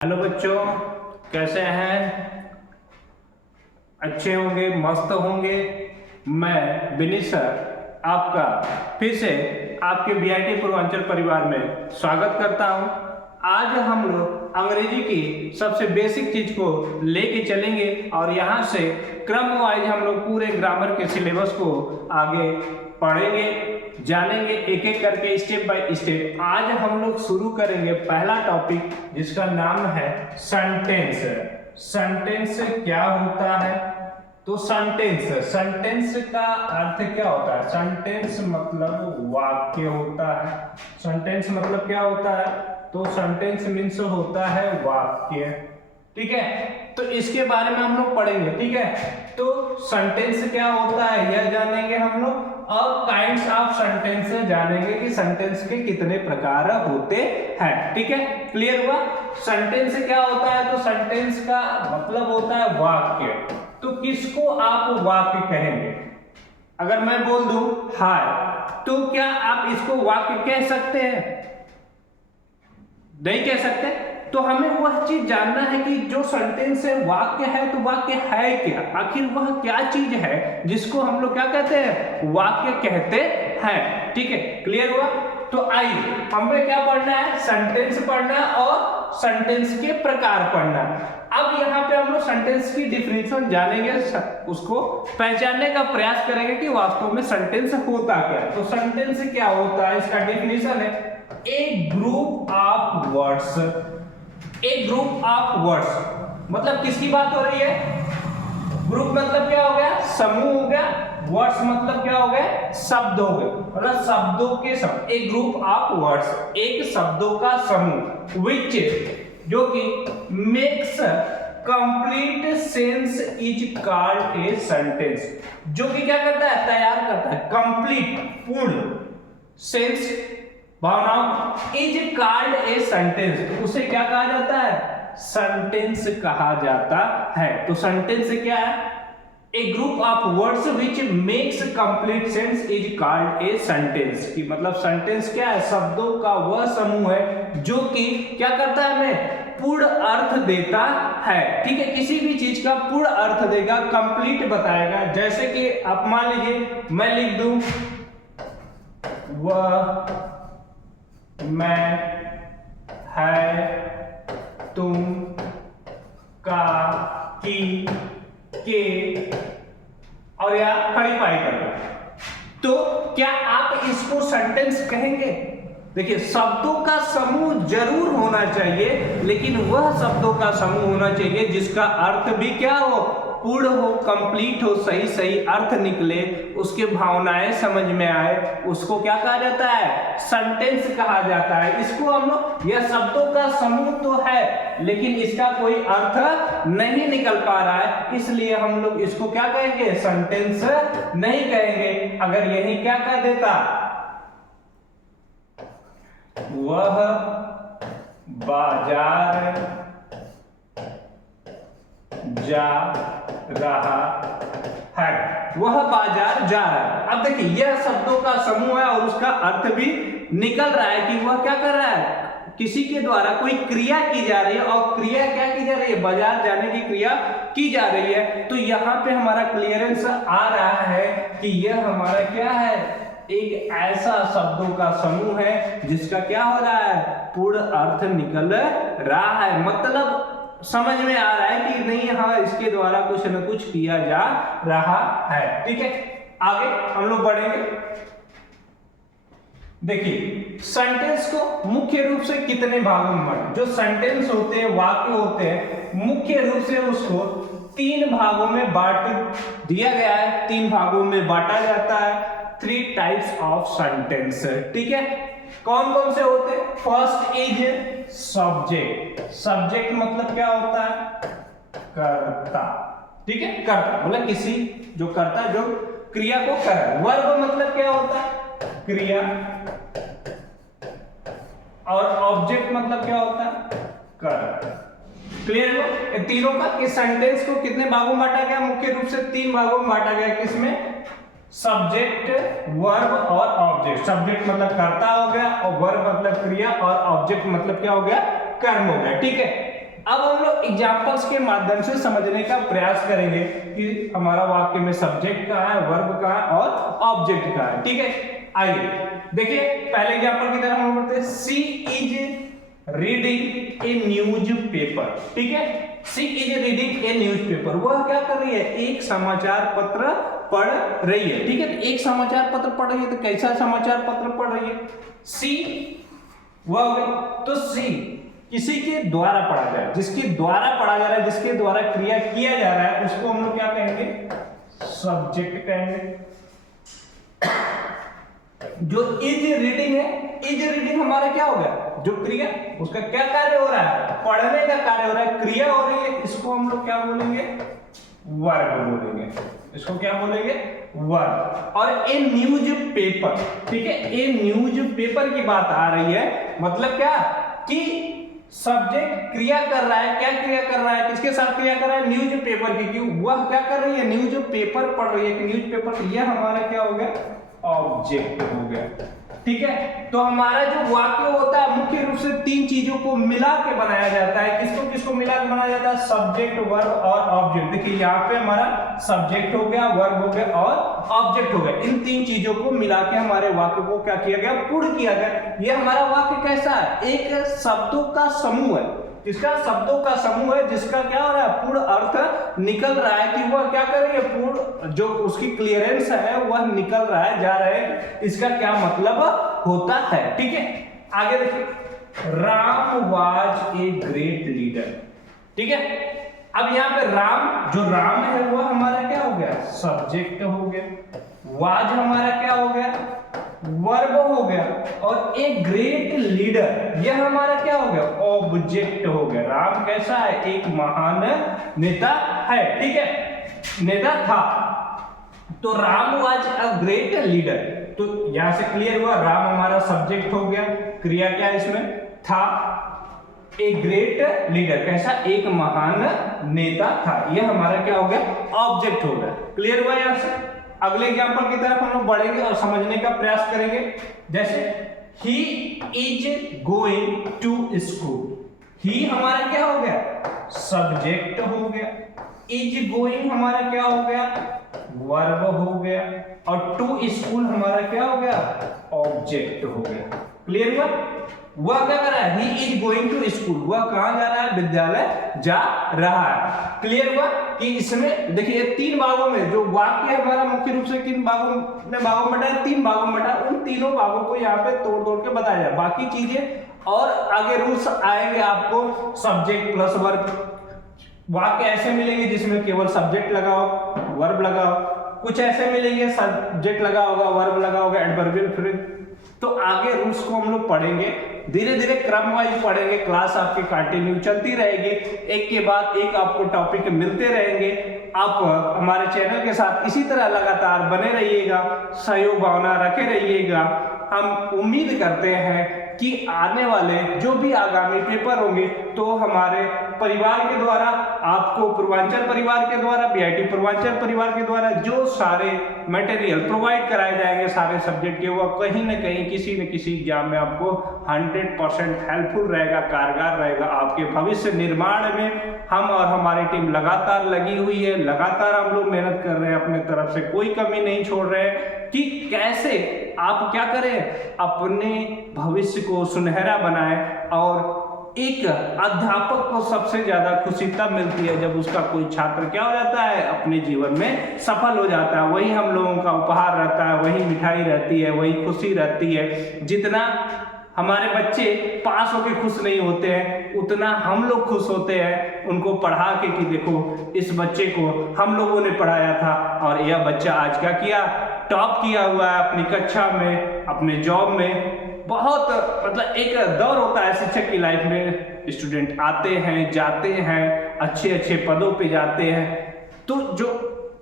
Hello बच्चों, कैसे हैं? अच्छे होंगे, मस्त होंगे। मैं विनीत सर आपका फिर से आपके बीआईटी पूर्वांचल परिवार में स्वागत करता हूं। आज हम लोग अंग्रेजी की सबसे बेसिक चीज को लेके चलेंगे और यहाँ से क्रम वाइज हम लोग पूरे ग्रामर के सिलेबस को आगे पढ़ेंगे, जानेंगे एक एक करके, स्टेप बाय स्टेप। आज हम लोग शुरू करेंगे पहला टॉपिक जिसका नाम है सेंटेंस। सेंटेंस क्या होता है? तो सेंटेंस का अर्थ क्या होता है? सेंटेंस मतलब वाक्य होता है। सेंटेंस मतलब क्या होता है? तो सेंटेंस मीन्स होता है वाक्य। ठीक है, तो इसके बारे में हम लोग पढ़ेंगे। ठीक है, तो सेंटेंस क्या होता है यह जानेंगे हम लोग, और काइंड्स ऑफ सेंटेंस जानेंगे कि सेंटेंस के कितने प्रकार होते हैं। ठीक है, क्लियर हुआ? सेंटेंस क्या होता है? तो सेंटेंस का मतलब होता है वाक्य। तो किसको आप वाक्य कहेंगे? अगर मैं बोल दूं हाय, तो क्या आप इसको वाक्य कह सकते हैं? नहीं कह सकते। तो हमें वह चीज जानना है कि जो सेंटेंस है वाक्य है, तो वाक्य है क्या? आखिर वह क्या चीज है जिसको हम लोग क्या कहते हैं? वाक्य कहते हैं। ठीक है, क्लियर हुआ? तो आइए हमें क्या पढ़ना है? सेंटेंस पढ़ना है और सेंटेंस के प्रकार पढ़ना है। अब यहाँ पे हम लोग सेंटेंस की डिफिनेशन जानेंगे, उसको पहचानने का प्रयास करेंगे कि वास्तव में सेंटेंस होता क्या है। तो सेंटेंस क्या होता है, इसका डिफिनेशन है ए ग्रुप ऑफ वर्ड्स। एक ग्रुप ऑफ वर्ड्स मतलब किसकी बात हो रही है? ग्रुप मतलब क्या हो गया? समूह हो गया। वर्ड्स मतलब क्या हो गया? शब्द हो गए, मतलब शब्दों के समूह। एक ग्रुप ऑफ वर्ड्स, एक शब्दों का समूह, विच जो कि makes complete sense is called a sentence. जो कि क्या करता है? तैयार करता है कंप्लीट, पूर्ण सेंस, भावनाओं, इज कॉल्ड ए सेंटेंस। उसे क्या कहा जाता है? सेंटेंस कहा जाता है। तो सेंटेंस क्या है? A group of words which makes complete sense is called a sentence. की मतलब सेंटेंस क्या है? शब्दों का वह समूह है जो कि क्या करता है? हमें पूर्ण अर्थ देता है। ठीक है, किसी भी चीज का पूर्ण अर्थ देगा, कंप्लीट बताएगा। जैसे कि आप मान लीजिए मैं लिख दूं वह, मैं, है, तुम, का, की, के और या खड़ी पाई करना। तो क्या आप इसको सेंटेंस कहेंगे? देखिए, शब्दों का समूह जरूर होना चाहिए, लेकिन वह शब्दों का समूह होना चाहिए जिसका अर्थ भी क्या हो? पूर्ण हो, कंप्लीट हो, सही सही अर्थ निकले, उसके भावनाएं समझ में आए, उसको क्या कहा जाता है? सेंटेंस कहा जाता है। इसको हम लोग, यह शब्दों का समूह तो है लेकिन इसका कोई अर्थ नहीं निकल पा रहा है, इसलिए हम लोग इसको क्या कहेंगे? सेंटेंस नहीं कहेंगे। अगर यही क्या कह देता, वह बाजार जा रहा है, वह बाजार जा रहा है। अब देखिए, यह शब्दों का समूह है और उसका अर्थ भी निकल रहा है कि वह क्या कर रहा है? किसी के द्वारा कोई क्रिया की जा रही है, और क्रिया क्या की जा रही है? बाजार जाने की क्रिया की जा रही है। तो यहाँ पे हमारा क्लियरेंस आ रहा है कि यह हमारा क्या है? एक ऐसा शब्दों का समूह है जिसका क्या हो रहा है? पूर्ण अर्थ निकल रहा है। मतलब समझ में आ रहा है कि नहीं, हाँ, इसके द्वारा कुछ न कुछ किया जा रहा है। ठीक है, आगे हम लोग बढ़ेंगे। देखिए, सेंटेंस को मुख्य रूप से कितने भागों में बांटे? जो सेंटेंस होते हैं, वाक्य होते हैं, मुख्य रूप से उसको 3 भागों में बांट दिया गया है। 3 भागों में बांटा जाता है। 3 टाइप्स ऑफ सेंटेंस। ठीक है, कौन कौन से होते हैं? First is subject. सब्जेक्ट मतलब क्या होता है? कर्ता। ठीक है, कर्ता मतलब किसी जो करता है, जो क्रिया को कर रहा है। वर्ब मतलब क्या होता है? क्रिया। और ऑब्जेक्ट मतलब क्या होता है? कर। क्लियर हो? तीनों का इस सेंटेंस को कितने भागों में बांटा गया? मुख्य रूप से 3 भागों में बांटा गया। किसमें? सब्जेक्ट, वर्ब और ऑब्जेक्ट। सब्जेक्ट मतलब कर्ता हो गया, और वर्ब मतलब क्रिया, और ऑब्जेक्ट मतलब क्या हो गया? कर्म हो गया। ठीक है, अब हम लोग एग्जाम्पल्स के माध्यम से समझने का प्रयास करेंगे कि हमारा वाक्य में सब्जेक्ट कहाँ है, वर्ब कहाँ है और ऑब्जेक्ट कहाँ है। ठीक है, आइए देखिए पहले एग्जाम्पल की तरफ हम बोलते हैं she is reading a newspaper. ठीक है, she is reading a newspaper, वह क्या कर रही है, एक समाचार पत्र पढ़ रही है। ठीक है, एक समाचार पत्र पढ़ रही है, तो कैसा समाचार पत्र पढ़ रही है, सी वह हो गई। तो सी किसी के द्वारा पढ़ा जा रहा है, जिसके द्वारा पढ़ा जा रहा है, जिसके द्वारा क्रिया किया जा रहा है, उसको हम लोग क्या कहेंगे, सब्जेक्ट कहेंगे। जो इज रीडिंग है, इज रीडिंग हमारा क्या हो गया, जो क्रिया, उसका क्या कार्य हो रहा है, पढ़ने का कार्य हो रहा है, क्रिया हो रही है, इसको हम लोग क्या बोलेंगे, वर्ब बोलेंगे। इसको क्या बोलेंगे, वर्ब। और ए न्यूज पेपर, ठीक है, ए न्यूज पेपर की बात आ रही है, मतलब क्या कि सब्जेक्ट क्रिया कर रहा है, क्या क्रिया कर रहा है, किसके साथ क्रिया कर रहा है, न्यूज पेपर की, क्यों वह क्या कर रही है, न्यूज पेपर पढ़ रही है, कि न्यूज पेपर, यह हमारा क्या हो गया, ऑब्जेक्ट हो गया। ठीक है, तो हमारा जो वाक्य होता है मुख्य रूप से तीन चीजों को मिला के बनाया जाता है। किसको किसको मिला के बनाया जाता है, सब्जेक्ट, वर्ब और ऑब्जेक्ट। देखिए यहाँ पे हमारा सब्जेक्ट हो गया, वर्ब हो गया और ऑब्जेक्ट हो गया। इन तीन चीजों को मिला के हमारे वाक्य को क्या किया गया, पूर्ण किया गया। ये हमारा वाक्य कैसा है, एक शब्दों का समूह है, जिसका शब्दों का समूह है, जिसका क्या हो रहा है, पूर्ण अर्थ निकल रहा है, कि वह क्या कर रही है, पूर्ण जो उसकी क्लियरेंस है वह निकल रहा है, जा रहा है, इसका क्या मतलब होता है। ठीक है, आगे देखिए, Ram was a great leader. ठीक है, अब यहाँ पे राम, जो राम है वह हमारा क्या हो गया, सब्जेक्ट हो गया, वाज हमारा क्या हो गया, वर्ब हो गया, और एक ग्रेट लीडर यह हमारा क्या हो गया, ऑब्जेक्ट हो गया। राम कैसा है, एक महान नेता है। ठीक है, नेता था, तो Ram was a great leader, तो यहां से क्लियर हुआ, राम हमारा सब्जेक्ट हो गया, क्रिया क्या इसमें था, ए ग्रेट लीडर कैसा, एक महान नेता था, यह हमारा क्या हो गया, ऑब्जेक्ट हो गया। क्लियर हुआ यहां से। अगले एग्जांपल की तरफ हम लोग बढ़ेंगे और समझने का प्रयास करेंगे। जैसे he is going to school, he हमारा क्या हो गया, सब्जेक्ट हो गया, इज गोइंग हमारा क्या हो गया, वर्ब हो गया, और टू स्कूल हमारा क्या हो गया, ऑब्जेक्ट हो गया। क्लियर हुआ। वह क्या कर रहा है, he is going to school, वह कहां जा रहा है, विद्यालय जा रहा है। क्लियर हुआ कि इसमें देखिए तीन भागों में जो वाक्य है हमारा मुख्य रूप से किन भागों में बटा है, तीन भागों में बटा, उन तीनों भागों को यहाँ पे तोड़ तोड़ के बताया जाए। बाकी चीजें और आगे रूल्स आएंगे आपको, सब्जेक्ट प्लस वर्ब, वाक्य ऐसे मिलेंगे जिसमें केवल सब्जेक्ट लगाओ, वर्ब लगाओ, कुछ ऐसे मिलेंगे सब्जेक्ट लगा होगा, वर्ब लगा होगा, एडवर्बियल फ्रेज। तो आगे रूल्स को हम लोग पढ़ेंगे, धीरे धीरे क्रम वाइज पढ़ेंगे, क्लास आपकी कंटिन्यू चलती रहेगी, एक के बाद एक आपको टॉपिक मिलते रहेंगे। आप हमारे चैनल के साथ इसी तरह लगातार बने रहिएगा, सहयोग भावना रखे रहिएगा। हम उम्मीद करते हैं कि आने वाले जो भी आगामी पेपर होंगे तो हमारे परिवार के द्वारा, आपको पूर्वांचल परिवार के द्वारा, बीआईटी पूर्वांचल परिवार के द्वारा जो सारे मटेरियल प्रोवाइड कराए जाएंगे सारे सब्जेक्ट के, वो कहीं ना कहीं किसी न किसी एग्जाम में आपको 100% हेल्पफुल रहेगा, कारगर रहेगा। आपके भविष्य निर्माण में हम और हमारी टीम लगातार लगी हुई है, लगातार हम लोग मेहनत कर रहे हैं, अपने तरफ से कोई कमी नहीं छोड़ रहे हैं कि कैसे आप क्या करें, अपने भविष्य को सुनहरा बनाएं। और एक अध्यापक को सबसे ज्यादा खुशी तब मिलती है जब उसका कोई छात्र क्या हो जाता है, अपने जीवन में सफल हो जाता है, वही हम लोगों का उपहार रहता है, वही मिठाई रहती है, वही खुशी रहती है। जितना हमारे बच्चे पास होके खुश नहीं होते हैं, उतना हम लोग खुश होते हैं उनको पढ़ा के कि देखो इस बच्चे को हम लोगों ने पढ़ाया था और यह बच्चा आज क्या किया, टॉप किया हुआ है अपनी कक्षा में, अपने जॉब में। बहुत मतलब एक दौर होता है शिक्षक की लाइफ में, स्टूडेंट आते हैं जाते हैं, अच्छे अच्छे पदों पे जाते हैं, तो जो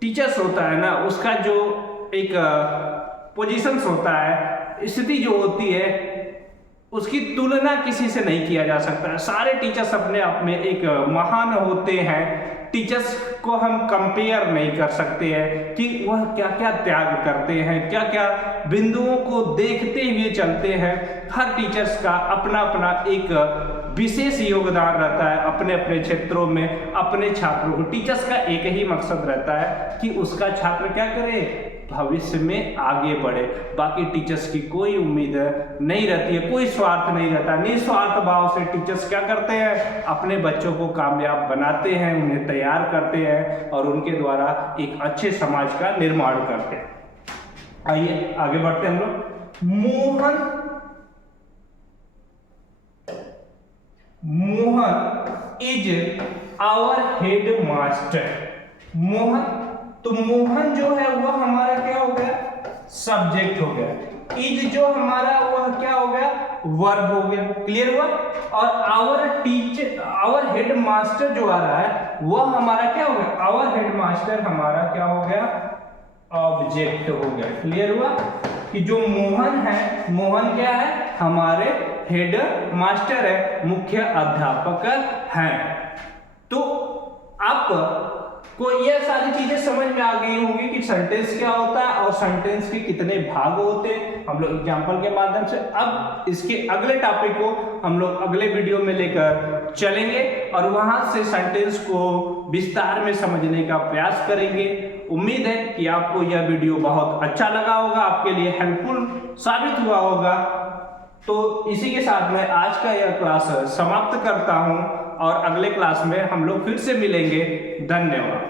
टीचर्स होता है ना, उसका जो एक पोजीशंस होता है, स्थिति जो होती है, उसकी तुलना किसी से नहीं किया जा सकता है। सारे टीचर्स अपने आप में एक महान होते हैं, टीचर्स को हम कंपेयर नहीं कर सकते हैं कि वह क्या क्या त्याग करते हैं, क्या क्या बिंदुओं को देखते हुए चलते हैं। हर टीचर्स का अपना अपना एक विशेष योगदान रहता है अपने अपने क्षेत्रों में अपने छात्रों को। टीचर्स का एक ही मकसद रहता है कि उसका छात्र क्या करे, भविष्य में आगे बढ़े। बाकी टीचर्स की कोई उम्मीद नहीं रहती है, कोई स्वार्थ नहीं रहता। निस्वार्थ भाव से टीचर्स क्या करते हैं, अपने बच्चों को कामयाब बनाते हैं, उन्हें तैयार करते हैं और उनके द्वारा एक अच्छे समाज का निर्माण करते हैं। आइए आगे बढ़ते हैं हम लोग। Mohan is our head master. Mohan, तो मोहन जो है वह हमारा क्या हो गया, सब्जेक्ट हो गया। इज जो हमारा वह क्या हो गया, वर्ब हो गया। क्लियर हुआ। और आवर हेड मास्टर जो आ रहा है वह हमारा क्या हो गया, आवर हेड मास्टर हमारा क्या हो गया, ऑब्जेक्ट हो गया। क्लियर हुआ कि जो मोहन है, मोहन क्या है, हमारे हेड मास्टर है, मुख्य अध्यापक हैं। तो आपको यह सारी चीजें समझ में आ गई होंगी कि सेंटेंस क्या होता है और सेंटेंस के कितने भाग होते हैं हम लोग एग्जांपल के माध्यम से। अब इसके अगले टॉपिक को हम लोग अगले वीडियो में लेकर चलेंगे और वहां से सेंटेंस को विस्तार में समझने का प्रयास करेंगे। उम्मीद है कि आपको यह वीडियो बहुत अच्छा लगा होगा, आपके लिए हेल्पफुल साबित हुआ होगा। तो इसी के साथ मैं आज का यह क्लास समाप्त करता हूं और अगले क्लास में हम लोग फिर से मिलेंगे। धन्यवाद।